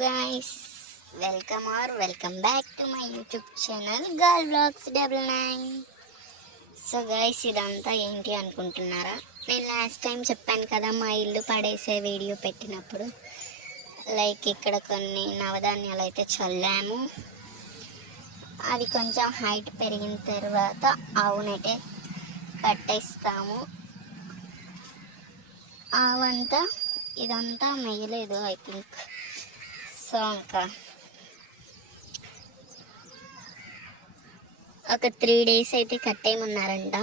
guys, welcome back to my YouTube channel Girl Vlogs 99. So guys ఇదంతా ఏంటి అనుకుంటున్నారా? నేను లాస్ట్ టైం చెప్పాను కదా మా ఇల్లు పడేసే వీడియో పెట్టినప్పుడు, లైక్ ఇక్కడ కొన్ని నవధాన్యాలు అయితే చల్లాము. అవి కొంచెం హైట్ పెరిగిన తర్వాత ఆవునైతే కట్టేస్తాము. ఆవంతా ఇదంతా మెయ్యలేదు ఐ థింక్. సో ఇంకా ఒక 3 days అయితే కట్టేయమన్నారంట.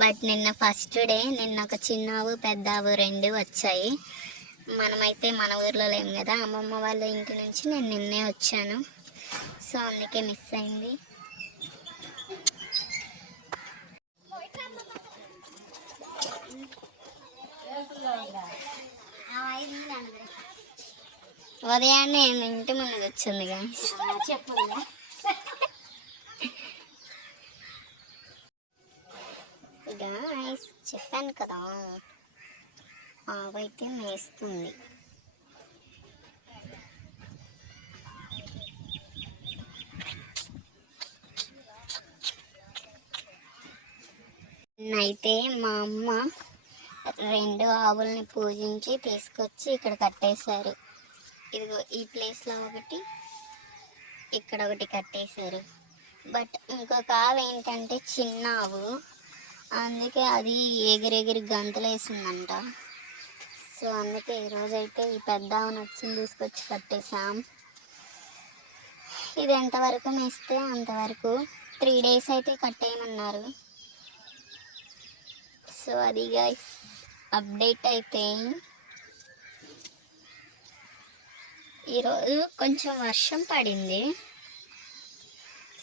బట్ నిన్న ఫస్ట్ డే, నిన్న ఒక చిన్నావు పెద్దావు 2 వచ్చాయి. మనమైతే మన ఊర్లో లేము కదా, అమ్మమ్మ వాళ్ళ ఇంటి నుంచి నేను నిన్నే వచ్చాను. సో అందుకే మిస్ అయింది. ఉదయాన్నే ఇంటి ముందు వచ్చింది గాయస్. గాయస్ చెప్పాను కదా, ఆవైతే మేస్తుంది. అయితే మా అమ్మ 2 ఆవుల్ని పూజించి తీసుకొచ్చి ఇక్కడ కట్టేశారు. ఇదిగో ఈ ప్లేస్లో ఒకటి, ఇక్కడ ఒకటి కట్టేశారు. బట్ ఇంకొక ఆవు ఏంటంటే చిన్న ఆవు, అందుకే అది ఎగిరెగిరి గంతులు వేసిందంట. సో అందుకే ఈరోజైతే ఈ పెద్ద ఆవును వచ్చింది తీసుకొచ్చి కట్టేసాం. ఇది ఎంతవరకు మేస్తే అంతవరకు 3 days అయితే కట్టేయమన్నారు. సో అది గైస్ అప్డేట్ అయితే. ఈరోజు కొంచెం వర్షం పడింది.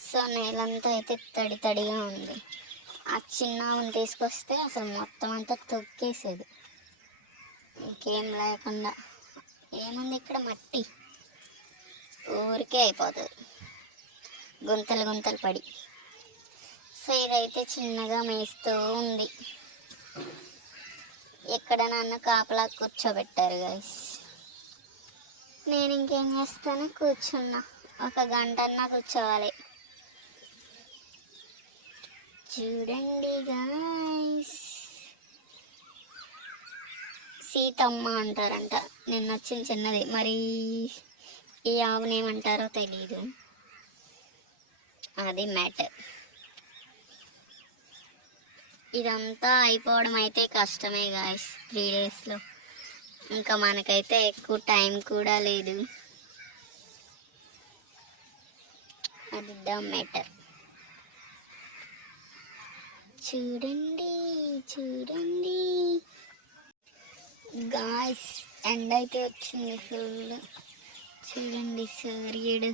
సో నేలంతా అయితే తడి తడిగా ఉంది. ఆ చిన్న తీసుకొస్తే అసలు మొత్తం అంతా తొక్కేసేది, ఇంకేం లేకుండా. ఏముంది ఇక్కడ మట్టి, ఊరికే అయిపోతుంది గుంతలు గుంతలు పడి. సో ఇదైతే చిన్నగా మేస్తూ ఉంది. ఎక్కడ నన్ను కాపలా కూర్చోబెట్టారు గైస్. నేను ఇంకేం చేస్తాను, కూర్చున్నా. 1 గంటన్నా కూర్చోవాలి. చూడండి గాయ్స్, సీతమ్మ అంటారంట. నిన్న వచ్చిన చిన్నది, మరి ఈ ఆవునేమంటారో తెలీదు. అది మ్యాటర్. ఇదంతా అయిపోవడం అయితే కష్టమే గాయ్స్ 3 daysలో. ఇంకా మనకైతే ఎక్కువ టైం కూడా లేదు. అది ద మ్యాటర్. చూడండి చూడండి గాయ్స్, ఎండ అయితే వచ్చింది ఫుల్. చూడండి సూర్యుడు.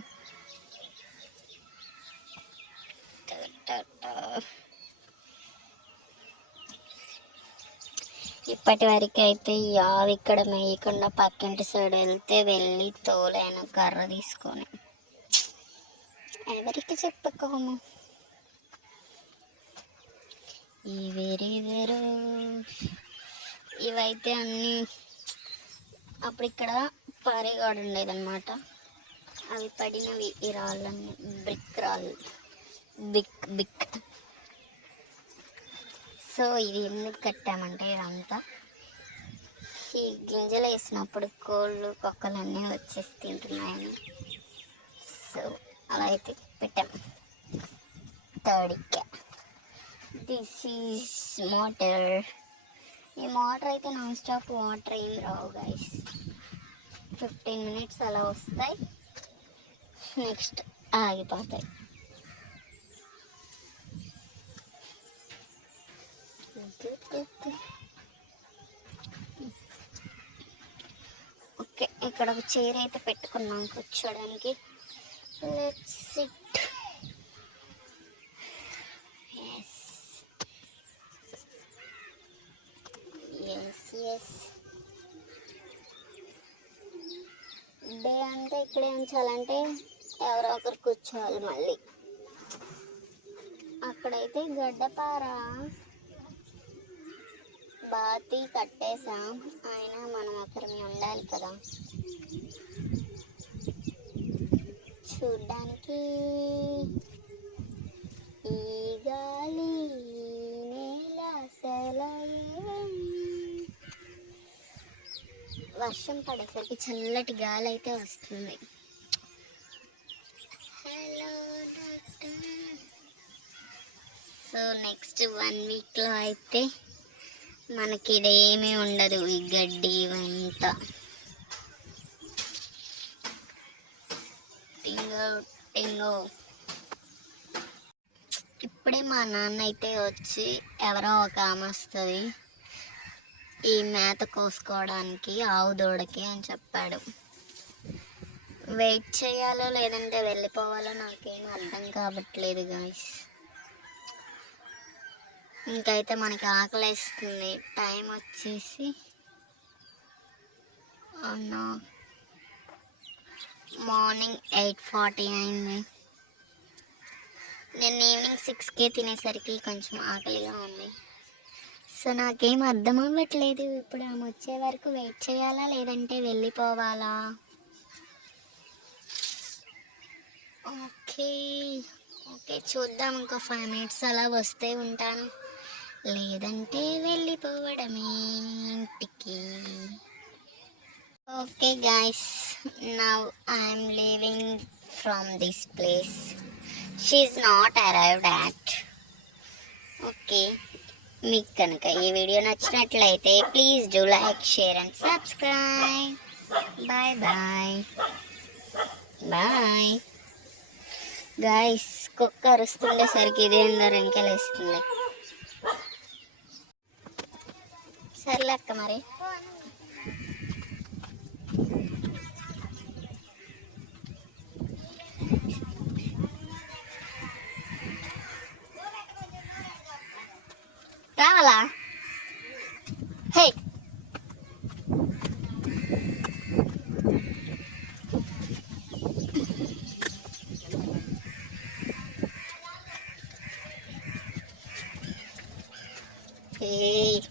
ఇప్పటి వరకు అయితే ఈ ఆవు ఇక్కడ మేయకుండా పక్కింటి సైడ్ వెళ్ళి తోలేను కర్ర తీసుకొని. ఎవరికి చెప్పుకోము. వేరేవేరో ఇవైతే అన్నీ అప్పుడు ఇక్కడ పారేగాడు ఉండేదన్నమాట. అవి పడినవి ఈ రాళ్ళన్నీ, బ్రిక్ రాళ్ళు, బిక్. సో ఇది ఎందుకు కట్టామంటే, ఇదంతా ఈ గింజలు వేసినప్పుడు కోళ్ళు కుక్కలన్నీ వచ్చేసి తింటున్నాయని. సో అలా అయితే పెట్టాం. Third this is motor. ఈ మోటార్ అయితే నాన్ స్టాప్ వాటర్ ఏం రావు గైస్. 15 minutes అలా వస్తాయి, నెక్స్ట్ ఆగిపోతాయి. ఓకే, ఇక్కడ ఒక చైర్ అయితే పెట్టుకున్నాం కూర్చోడానికి. Let's SIT. ఎస్ డే అంతా ఇక్కడే ఉంచాలంటే ఎవరో ఒకరు కూర్చోవాలి. మళ్ళీ అక్కడైతే గడ్డపార బాతి కట్టేసాం. అయినా మనం ఒకరిని ఉండాలి కదా. చూడ్డానికి. ఈ గాలి నేల సెలయేం. వర్షం పడేసరికి చల్లటి గాలి అయితే వస్తుంది. Hello doctor. సో నెక్స్ట్ 1 వీక్లో అయితే మనకి ఇదేమీ ఉండదు, ఈ గడ్డి ఇవంతా. టింగో టింగో. ఇప్పుడే మా నాన్న అయితే వచ్చి ఎవరో ఒక ఆమె వస్తుంది ఈ మేత కోసుకోవడానికి ఆవు దూడకి అని చెప్పాడు. వెయిట్ చేయాలో లేదంటే వెళ్ళిపోవాలో నాకేం అర్థం కావట్లేదు గాయస్. ఇంకైతే మనకి ఆకలిస్తుంది. టైం వచ్చేసి మార్నింగ్ 8:40 అయింది. నేను ఈవినింగ్ 6కే తినేసరికి కొంచెం ఆకలిగా ఉంది. సో నాకేం అర్థం అవ్వట్లేదు. ఇప్పుడు ఆమె వచ్చే వరకు వెయిట్ చేయాలా లేదంటే వెళ్ళిపోవాలా? ఓకే చూద్దాం. ఇంకో 5 మినిట్స్ అలా వస్తే ఉంటాను, లేదంటే వెళ్ళిపోవడమే ఇంటికి. Okay guys, now I'm leaving from this place. She is not arrived at. Okay, మీకు కనుక ఈ వీడియో నచ్చినట్లయితే please do like, share and subscribe. Bye bye bye guys. కుక్క అరుస్తుండేసరికి ఇదేందో రెంకెలేస్తుంది. సర్లే అక్క మరి. రావాలా? హే hey